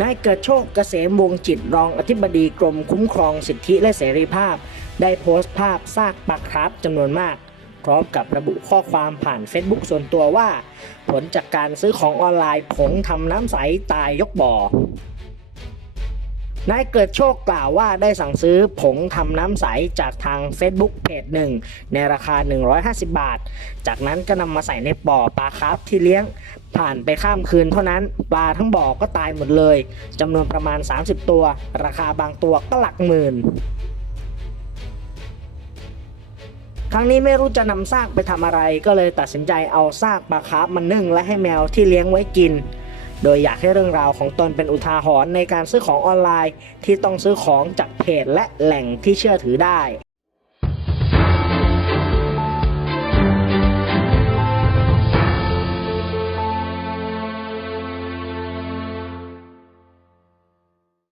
นายเกิดโชคเกษมวงจิตรองอธิบดีกรมคุ้มครองสิทธิและเสรีภาพ ได้โพสต์ภาพซากปลาคราฟจำนวนมาก พร้อมกับระบุข้อความผ่าน Facebook ส่วนตัวว่า ผลจากการซื้อของออนไลน์ผงทำน้ำใสตายยกบ่อ นายเกิดโชคกล่าวว่าได้สั่งซื้อผงทำน้ำใสจากทาง Facebook เพจหนึ่งในราคา 150 บาท จากนั้นก็นำมาใส่ในบ่อปลาคราฟที่เลี้ยง ผ่านไปข้ามคืนเท่านั้น ปลาทั้งบ่อก็ตายหมดเลยจำนวนประมาณ 30 ตัว ราคาบางตัวก็หลักหมื่นครั้งนี้ไม่รู้จะนำซากไปทำอะไรก็เลยตัดสินใจเอาซากปลาคาร์ฟมานึ่งและให้แมวที่เลี้ยงไว้กิน โดยอยากให้เรื่องราวของตนเป็นอุทาหรณ์ในการซื้อของออนไลน์ ที่ต้องซื้อของจากเพจและแหล่งที่เชื่อถือได้